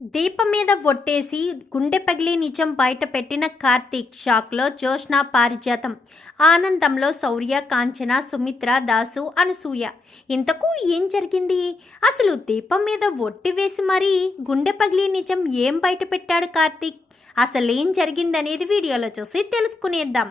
దీపం మీద ఒట్టేసి గుండె పగిలి నిజం బయట పెట్టిన కార్తీక్ షాక్లో జోష్న పారిజాతం. ఆనందంలో శౌర్య కాంచన సుమిత్ర దాసు అనసూయ. ఇంతకు ఏం జరిగింది? అసలు దీపం మీద ఒట్టి వేసి మరీ గుండె పగిలి నిజం ఏం బయట పెట్టాడు కార్తీక్? అసలేం జరిగిందనేది వీడియోలో చూసి తెలుసుకునేద్దాం.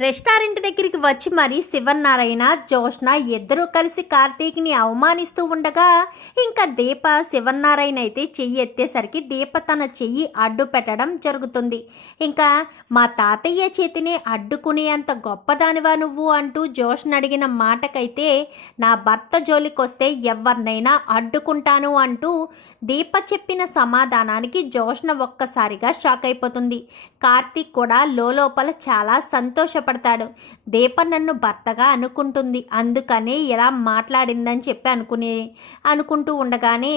రెస్టారెంట్ దగ్గరికి వచ్చి మరి శివనారాయణ జోష్న ఇద్దరూ కలిసి కార్తీక్ని అవమానిస్తూ ఉండగా ఇంకా దీప శివనారాయణ అయితే చెయ్యి ఎత్తేసరికి దీప తన చెయ్యి అడ్డు పెట్టడం జరుగుతుంది. ఇంకా మా తాతయ్య చేతిని అడ్డుకునే అంత గొప్పదానివా నువ్వు అంటూ జోష్న అడిగిన మాటకైతే నా భర్త జోలికొస్తే ఎవరినైనా అడ్డుకుంటాను అంటూ దీప చెప్పిన సమాధానానికి జోష్న ఒక్కసారిగా షాక్ అయిపోతుంది కార్తీక్ కూడా లోపల చాలా బాధపడతాడు. దీప నన్ను భర్తగా అనుకుంటుంది. అందుకనే ఇలా మాట్లాడిందని చెప్పి అనుకునే అనుకుంటూ ఉండగానే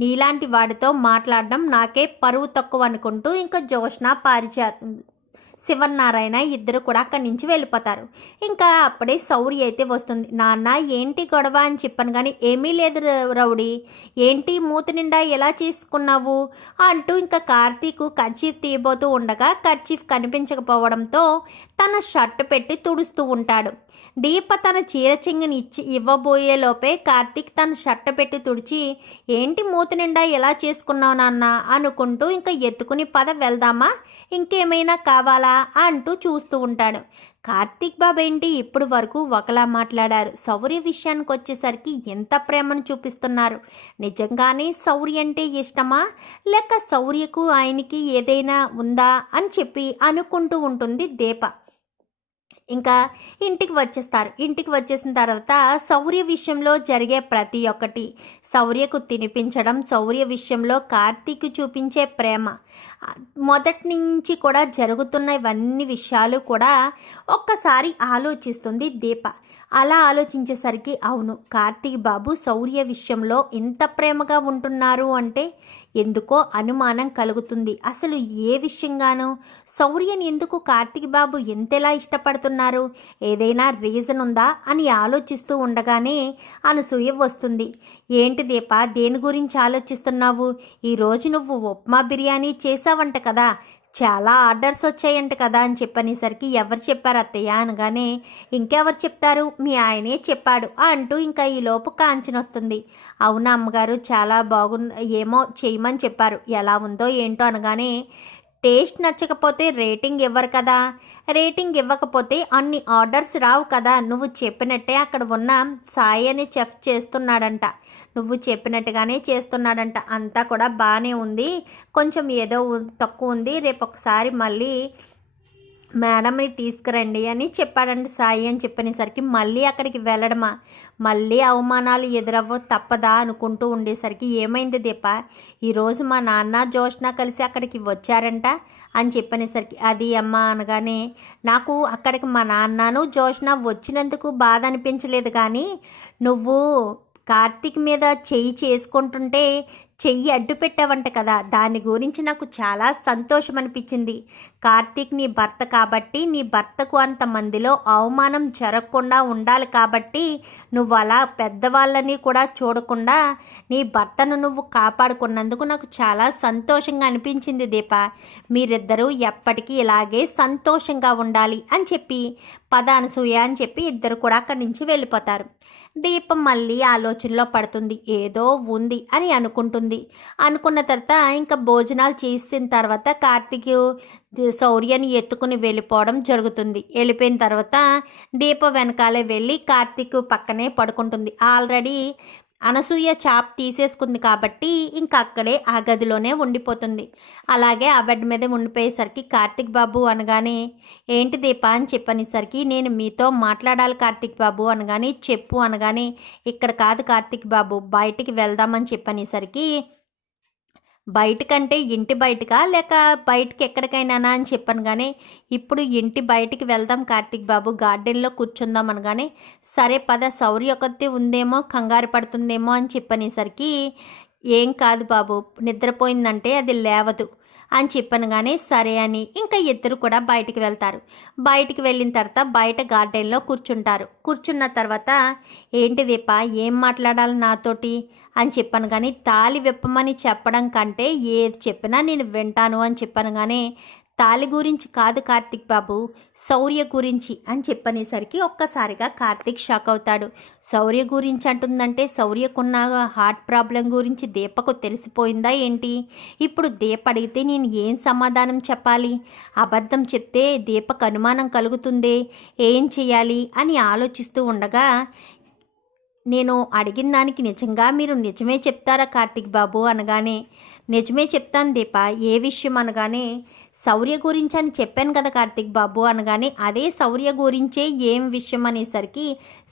నీలాంటి వాడితో మాట్లాడడం నాకే పరువు తక్కువ అనుకుంటూ ఇంకా జోష్న పారిచేస్తుంది శివనారాయణ ఇద్దరు కూడా అక్కడి నుంచి వెళ్ళిపోతారు. ఇంకా అప్పుడే సౌరి అయితే వస్తుంది. నాన్న ఏంటి గొడవ? అని చెప్పాను కానీ ఏమీ లేదు రౌడీ. ఏంటి మూత నిండా ఎలా చేసుకున్నావు? అంటూ ఇంకా కార్తీక్ కర్చీఫ్ తీయబోతూ ఉండగా కర్చీఫ్ కనిపించకపోవడంతో తన షర్ట్ పెట్టి తుడుస్తూ ఉంటాడు. దీప తన చీర చెంగుని ఇచ్చి ఇవ్వబోయే లోపే కార్తీక్ తన షర్ట్ పెట్టి తుడిచి ఏంటి మూతి నిండా ఎలా చేసుకున్నావు నాన్న? అనుకుంటూ ఇంకా ఎత్తుకుని పద వెళ్దామా? ఇంకేమైనా కావాలా? అంటూ చూస్తూ ఉంటాడు. కార్తీక్ బాబు ఏంటి ఇప్పుడు వరకు ఒకలా మాట్లాడారు. సౌర్య విషయానికి వచ్చేసరికి ఎంత ప్రేమను చూపిస్తున్నారు. నిజంగానే సౌర్య అంటే ఇష్టమా? లేక సౌర్యకు ఆయనకి ఏదైనా ఉందా? అని చెప్పి అనుకుంటూ ఉంటుంది దీప. ఇంకా ఇంటికి వచ్చేస్తారు. ఇంటికి వచ్చేసిన తర్వాత శౌర్య విషయంలో జరిగే ప్రతి ఒక్కటి శౌర్యకు తినిపించడం శౌర్య విషయంలో కార్తీక్ చూపించే ప్రేమ మొదటి నుంచి కూడా జరుగుతున్న ఇవన్నీ విషయాలు కూడా ఒక్కసారి ఆలోచిస్తుంది దీప. అలా ఆలోచించేసరికి అవును కార్తీక్ బాబు శౌర్య విషయంలో ఇంత ప్రేమగా ఉంటున్నారు అంటే ఎందుకో అనుమానం కలుగుతుంది. అసలు ఏ విషయంగానో శౌర్యని ఎందుకు కార్తీక్ బాబు ఎంతెలా ఇష్టపడుతున్నారు? ఏదైనా రీజన్ ఉందా? అని ఆలోచిస్తూ ఉండగానే అనసూయ వస్తుంది. ఏంటి దీప దేని గురించి ఆలోచిస్తున్నావు? ఈరోజు నువ్వు ఉప్మా బిర్యానీ చేసావంట కదా చాలా ఆర్డర్స్ వచ్చాయంట కదా అని చెప్పనేసరికి ఎవరు చెప్పారు అత్తయ్య అనగానే ఇంకెవరు చెప్తారు? మీ ఆయనే చెప్పాడు అంటూ ఇంకా ఈ లోపు కాంచన వస్తుంది. అవునా అమ్మగారు చాలా బాగుంది ఏమో చేయమని చెప్పారు. ఎలా ఉందో ఏంటో అనగానే టేస్ట్ నచ్చకపోతే రేటింగ్ ఇవ్వరు కదా. రేటింగ్ ఇవ్వకపోతే అన్ని ఆర్డర్స్ రావు కదా. నువ్వు చెప్పినట్టే అక్కడ ఉన్న సాయి అని చెఫ్ చేస్తున్నాడంట. నువ్వు చెప్పినట్టుగానే చేస్తున్నాడంట. అంతా కూడా బాగానే ఉంది. కొంచెం ఏదో తక్కువ ఉంది. రేపు ఒకసారి మళ్ళీ మేడంని తీసుకురండి అని చెప్పాడండి సాయి అని చెప్పనేసరికి మళ్ళీ అక్కడికి వెళ్ళడమా? మళ్ళీ అవమానాలు ఎదురవ్వ తప్పదా అనుకుంటూ ఉండేసరికి ఏమైంది దీప? ఈరోజు మా నాన్న జోష్న కలిసి అక్కడికి వచ్చారంట అని చెప్పనేసరికి అది అమ్మ అనగానే నాకు అక్కడికి మా నాన్నను జోష్న వచ్చినందుకు బాధ అనిపించలేదు కానీ నువ్వు కార్తీక్ మీద చెయ్యి చేసుకుంటుంటే చెయ్యి అడ్డు పెట్టావంట కదా దాని గురించి నాకు చాలా సంతోషం అనిపించింది కార్తీక్ నీ భర్త కాబట్టి నీ భర్తకు అంత మందిలో అవమానం జరగకుండా ఉండాలి కాబట్టి నువ్వు అలా పెద్దవాళ్ళని కూడా చూడకుండా నీ భర్తను నువ్వు కాపాడుకున్నందుకు నాకు చాలా సంతోషంగా అనిపించింది దీప. మీరిద్దరూ ఎప్పటికీ ఇలాగే సంతోషంగా ఉండాలి అని చెప్పి పద అనసూయ అని చెప్పి ఇద్దరు కూడా అక్కడి నుంచి వెళ్ళిపోతారు. దీపం మళ్ళీ ఆలోచనలో పడుతుంది. ఏదో ఉంది అని అనుకుంటుంది. అనుకున్న తర్వాత ఇంకా భోజనాలు చేసిన తర్వాత కార్తీక్ శౌర్యని ఎత్తుకుని వెళ్ళిపోవడం జరుగుతుంది. వెళ్ళిపోయిన తర్వాత దీప వెనకాలే వెళ్ళి కార్తీక్ పక్కనే పడుకుంటుంది. ఆల్రెడీ అనసూయ చాప్ తీసేసుకుంది కాబట్టి ఇంకా అక్కడే ఆ గదిలోనే ఉండిపోతుంది. అలాగే ఆ బెడ్ మీద ఉండిపోయేసరికి కార్తిక్ బాబు అనగానే ఏంటి దీప? అని చెప్పనేసరికి నేను మీతో మాట్లాడాలి కార్తిక్ బాబు అనగానే చెప్పు అనగానే ఇక్కడ కాదు కార్తిక్ బాబు బయటికి వెళ్దామని చెప్పనేసరికి బయటకంటే ఇంటి బయటకా? లేక బయటకి ఎక్కడికైనానా అని చెప్పాను కానీ ఇప్పుడు ఇంటి బయటికి వెళ్దాం కార్తీక్ బాబు గార్డెన్లో కూర్చుందాం అనగానే సరే పద శౌర్య ఒకటి ఉందేమో కంగారు పడుతుందేమో అని చెప్పనేసరికి ఏం కాదు బాబు నిద్రపోయిందంటే అది లేవదు. అని చెప్పనగానే సరే అని ఇంకా ఇద్దరు కూడా బయటికి వెళ్తారు. బయటికి వెళ్ళిన తర్వాత బయట గార్డెన్లో కూర్చుంటారు. కూర్చున్న తర్వాత ఏంటి దీప ఏం మాట్లాడాలి నాతోటి? అని చెప్పాను కానీ తాలి విప్పమని చెప్పడం కంటే ఏది చెప్పినా నేను వింటాను అని చెప్పాను కానీ తాలి గురించి కాదు కార్తిక్ బాబు శౌర్య గురించి అని చెప్పనేసరికి ఒక్కసారిగా కార్తిక్ షాక్ అవుతాడు. శౌర్య గురించి అంటుందంటే శౌర్యకున్న హార్ట్ ప్రాబ్లం గురించి దీపకు తెలిసిపోయిందా ఏంటి? ఇప్పుడు దీప అడిగితే నేను ఏం సమాధానం చెప్పాలి? అబద్ధం చెప్తే దీపకు అనుమానం కలుగుతుందే? ఏం చేయాలి? అని ఆలోచిస్తూ ఉండగా నేను అడిగిన దానికి నిజంగా మీరు నిజమే చెప్తారా కార్తిక్ బాబు? అనగానే నిజమే చెప్తాను దీప ఏ విషయం అనగానే శౌర్య గురించి అని చెప్పాను కదా కార్తిక్ బాబు అనగానే అదే శౌర్య గురించే ఏం విషయం అనేసరికి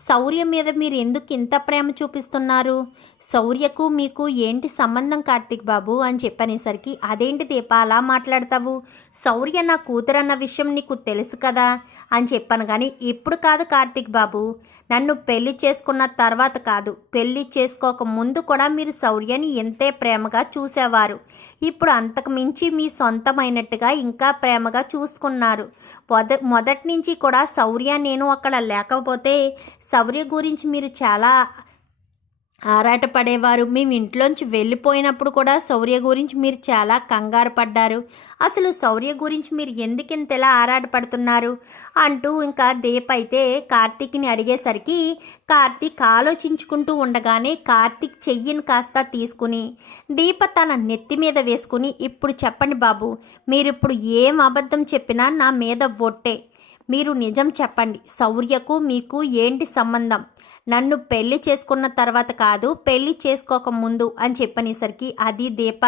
శౌర్య మీద మీరు ఎందుకు ఇంత ప్రేమ చూపిస్తున్నారు? శౌర్యకు మీకు ఏంటి సంబంధం కార్తిక్ బాబు అని చెప్పనేసరికి అదేంటి దీప అలా మాట్లాడతావు? శౌర్య నా కూతురు అన్న విషయం నీకు తెలుసు కదా అని చెప్పాను కానీ ఇప్పుడు కాదు కార్తిక్ బాబు. నన్ను పెళ్ళి చేసుకున్న తర్వాత కాదు పెళ్ళి చేసుకోక ముందు కూడా మీరు శౌర్యని ఎంతే ప్రేమగా చూసేవారు. ఇప్పుడు అంతకు మించి మీ సొంతమైనట్టుగా ఇంకా ప్రేమగా చూసుకున్నారు. మొద మొదటి నుంచి కూడా శౌర్య నేను అక్కడ లేకపోతే శౌర్య గురించి మీరు చాలా ఆరాటపడేవారు. మేము ఇంట్లోంచి వెళ్ళిపోయినప్పుడు కూడా శౌర్య గురించి మీరు చాలా కంగారు పడ్డారు. అసలు శౌర్య గురించి మీరు ఎందుకు ఇంతలా ఆరాటపడుతున్నారు? అంటూ ఇంకా దీప్ అయితే కార్తీక్ని అడిగేసరికి కార్తీక్ ఆలోచించుకుంటూ ఉండగానే కార్తీక్ చెయ్యిని కాస్త తీసుకుని దీప తన నెత్తి మీద వేసుకుని ఇప్పుడు చెప్పండి బాబు మీరిప్పుడు ఏం అబద్ధం చెప్పినా నా మీద ఒట్టే. మీరు నిజం చెప్పండి. శౌర్యకు మీకు ఏంటి సంబంధం? నన్ను పెళ్ళి చేసుకున్న తర్వాత కాదు పెళ్ళి చేసుకోక ముందు అని చెప్పనేసరికి అది దీప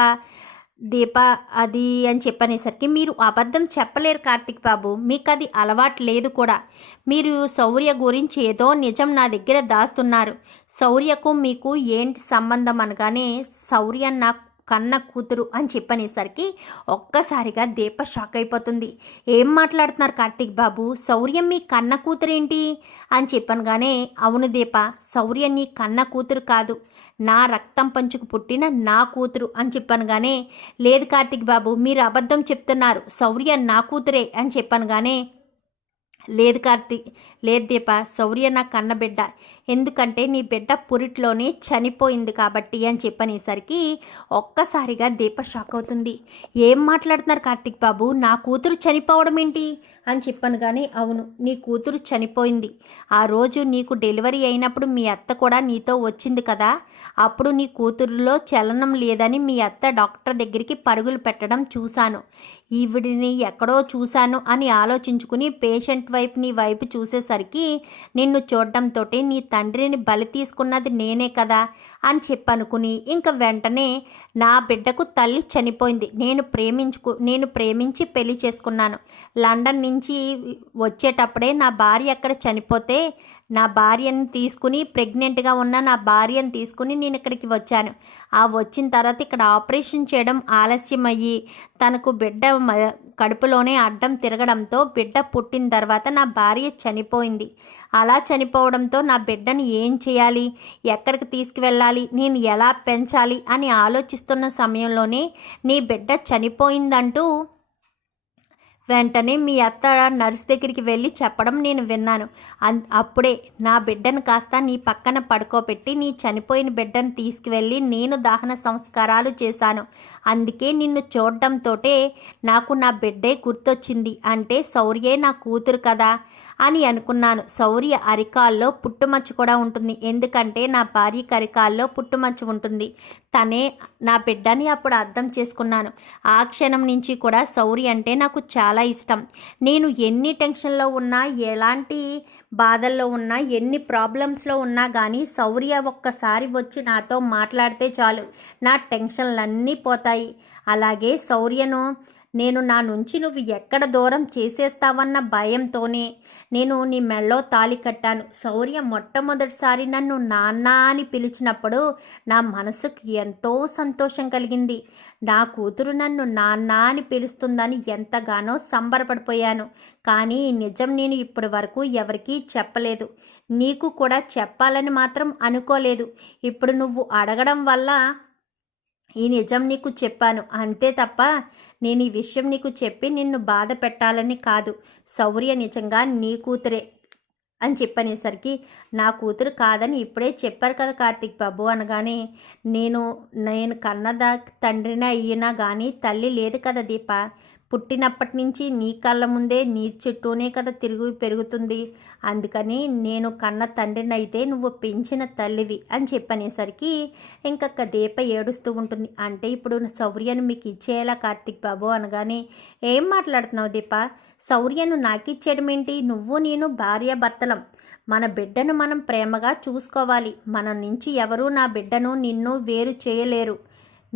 దీప అది అని చెప్పనేసరికి మీరు అబద్ధం చెప్పలేరు కార్తిక్ బాబు. మీకు అది అలవాటు లేదు కూడా. మీరు శౌర్య గురించి ఏదో నిజం నా దగ్గర దాస్తున్నారు. శౌర్యకు మీకు ఏంటి సంబంధం అనగానే శౌర్య నాకు కన్న కూతురు అని చెప్పనేసరికి ఒక్కసారిగా దీప షాక్ అయిపోతుంది. ఏం మాట్లాడుతున్నారు కార్తీక్ బాబు? శౌర్యం మీ కన్న కూతురేంటి? అని చెప్పనగానే అవును దీప శౌర్య నీ కన్న కూతురు కాదు. నా రక్తం పంచుకు పుట్టిన నా కూతురు అని చెప్పనగానే లేదు కార్తీక్ బాబు మీరు అబద్ధం చెప్తున్నారు. శౌర్య నా కూతురే అని చెప్పనగానే లేదు కార్తీ లేదు దీప శౌర్య నా కన్నబిడ్డ. ఎందుకంటే నీ బిడ్డ పురిట్లోనే చనిపోయింది కాబట్టి అని చెప్పనేసరికి ఒక్కసారిగా దీప షాక్ అవుతుంది. ఏం మాట్లాడుతున్నారు కార్తిక్ బాబు? నా కూతురు చనిపోవడం ఏంటి? అని చెప్పాను కానీ అవును నీ కూతురు చనిపోయింది. ఆ రోజు నీకు డెలివరీ అయినప్పుడు మీ అత్త కూడా నీతో వచ్చింది కదా? అప్పుడు నీ కూతురులో చలనం లేదని మీ అత్త డాక్టర్ దగ్గరికి పరుగులు పెట్టడం చూశాను. ఈవిడిని ఎక్కడో చూశాను అని ఆలోచించుకుని పేషెంట్ వైపు నీ వైపు చూసేసరికి నిన్ను చూడడంతో నీ తండ్రిని బలి తీసుకున్నది నేనే కదా? అని చెప్పనుకుని ఇంకా వెంటనే నా బిడ్డకు తల్లి చనిపోయింది. నేను ప్రేమించుకు నేను ప్రేమించి పెళ్ళి చేసుకున్నాను. లండన్ నుంచి వచ్చేటప్పుడే నా భార్య అక్కడ చనిపోతే నా భార్యని తీసుకుని ప్రెగ్నెంట్గా ఉన్న నా భార్యను తీసుకుని నేను ఇక్కడికి వచ్చాను. ఆ వచ్చిన తర్వాత ఇక్కడ ఆపరేషన్ చేయడం ఆలస్యం అయ్యి తనకు బిడ్డ మ- కడుపులోనే అడ్డం తిరగడంతో బిడ్డ పుట్టిన తర్వాత నా భార్య చనిపోయింది. అలా చనిపోవడంతో నా బిడ్డను ఏం చేయాలి? ఎక్కడికి తీసుకువెళ్ళాలి? నేను ఎలా పెంచాలి? అని ఆలోచిస్తున్న సమయంలోనే నీ బిడ్డ చనిపోయిందంటూ వెంటనే మీ అత్త నర్స్ దగ్గరికి వెళ్ళి చెప్పడం నేను విన్నాను. అన్ అప్పుడే నా బిడ్డను కాస్త నీ పక్కన పడుకోబెట్టి నీ చనిపోయిన బిడ్డను తీసుకువెళ్ళి నేను దహన సంస్కారాలు చేశాను. అందుకే నిన్ను చూడడంతోటే నాకు నా బిడ్డే గుర్తొచ్చింది. అంటే శౌర్యే నా కూతురు కదా అని అనుకున్నాను. శౌర్య అరికాల్లో పుట్టుమచ్చు కూడా ఉంటుంది. ఎందుకంటే నా భార్యకి అరికాల్లో పుట్టుమచ్చు ఉంటుంది. తనే నా బిడ్డని అప్పుడు అర్థం చేసుకున్నాను. ఆ క్షణం నుంచి కూడా శౌర్య అంటే నాకు చాలా ఇష్టం. నేను ఎన్ని టెన్షన్లో ఉన్నా ఎలాంటి బాధల్లో ఉన్నా ఎన్ని ప్రాబ్లమ్స్లో ఉన్నా కానీ శౌర్య ఒక్కసారి వచ్చి నాతో మాట్లాడితే చాలు. నా టెన్షన్లన్నీ పోతాయి. అలాగే శౌర్యను నేను నా నుంచి నువ్వు ఎక్కడ దూరం చేసేస్తావన్న భయంతోనే నేను నీ మెళ్ళో తాలి కట్టాను. శౌర్య మొట్టమొదటిసారి నన్ను నాన్న అని పిలిచినప్పుడు నా మనసుకు ఎంతో సంతోషం కలిగింది. నా కూతురు నన్ను నాన్న అని పిలుస్తుందని ఎంతగానో సంబరపడిపోయాను. కానీ ఈ నిజం నేను ఇప్పటి వరకు ఎవరికీ చెప్పలేదు. నీకు కూడా చెప్పాలని మాత్రం అనుకోలేదు. ఇప్పుడు నువ్వు అడగడం వల్ల ఈ నిజం నీకు చెప్పాను. అంతే తప్ప నేను ఈ విషయం నీకు చెప్పి నిన్ను బాధ పెట్టాలని కాదు. శౌర్య నిజంగా నీ కూతురే అని చెప్పనేసరికి నా కూతురు కాదని ఇప్పుడే చెప్పారు కదా కార్తీక్ బాబు అనగానే నేను నేను కన్నదా తండ్రిని అయ్యినా కానీ తల్లి లేదు కదా దీప. పుట్టినప్పటి నుంచి నీ కళ్ళ ముందే నీ చుట్టూనే కదా తిరుగు పెరుగుతుంది. అందుకని నేను కన్న తండ్రిని అయితే నువ్వు పెంచిన తల్లివి అని చెప్పనేసరికి ఇంకొక దీప ఏడుస్తూ ఉంటుంది. అంటే ఇప్పుడు శౌర్యను మీకు ఇచ్చేయాలా కార్తీక్ బాబు అనగానే ఏం మాట్లాడుతున్నావు దీప? శౌర్యను నాకిచ్చేయడం ఏంటి? నువ్వు నేను భార్య భర్తలం. మన బిడ్డను మనం ప్రేమగా చూసుకోవాలి. మన నుంచి ఎవరూ నా బిడ్డను నిన్ను వేరు చేయలేరు.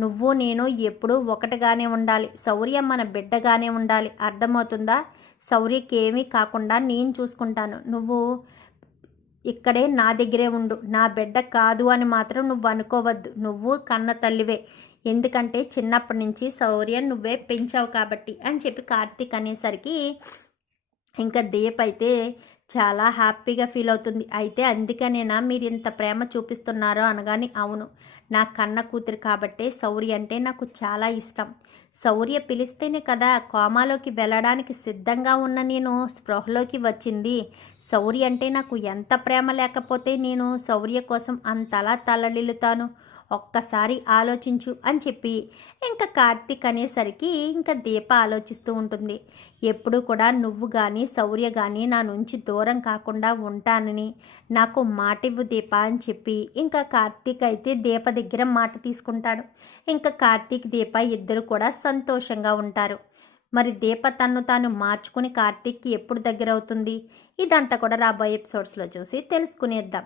నువ్వు నేను ఎప్పుడూ ఒకటిగానే ఉండాలి. శౌర్య మన బిడ్డగానే ఉండాలి. అర్థమవుతుందా? శౌర్యకి ఏమీ కాకుండా నేను చూసుకుంటాను. నువ్వు ఇక్కడే నా దగ్గరే ఉండు. నా బిడ్డ కాదు అని మాత్రం నువ్వు అనుకోవద్దు. నువ్వు కన్న తల్లివే. ఎందుకంటే చిన్నప్పటి నుంచి శౌర్య నువ్వే పెంచావు కాబట్టి అని చెప్పి కార్తీక్ అనేసరికి ఇంకా దీప్ అయితే చాలా హ్యాపీగా ఫీల్ అవుతుంది. అయితే అందుకనేనా మీరు ఇంత ప్రేమ చూపిస్తున్నారో అనగాని అవును. నా కన్న కూతురు కాబట్టే శౌర్య అంటే నాకు చాలా ఇష్టం. శౌర్య పిలిస్తేనే కదా కోమాలోకి వెళ్ళడానికి సిద్ధంగా ఉన్న నేను స్పృహలోకి వచ్చింది. శౌర్య అంటే నాకు ఎంత ప్రేమ లేకపోతే నేను శౌర్య కోసం అంతలా తలడిల్లుతాను ఒక్కసారి ఆలోచించు అని చెప్పి ఇంకా కార్తీక్ అనేసరికి ఇంకా దీప ఆలోచిస్తూ ఉంటుంది. ఎప్పుడు కూడా నువ్వు కానీ శౌర్య కానీ నా నుంచి దూరం కాకుండా ఉంటానని నాకు మాట ఇవ్వు దీప అని చెప్పి ఇంకా కార్తీక్ అయితే దీప దగ్గర మాట తీసుకుంటాడు. ఇంకా కార్తీక్ దీప ఇద్దరు కూడా సంతోషంగా ఉంటారు. మరి దీప తన్ను తాను మార్చుకుని కార్తీక్కి ఎప్పుడు దగ్గర అవుతుంది ఇదంతా కూడా రాబోయే ఎపిసోడ్స్లో చూసి తెలుసుకునేద్దాం.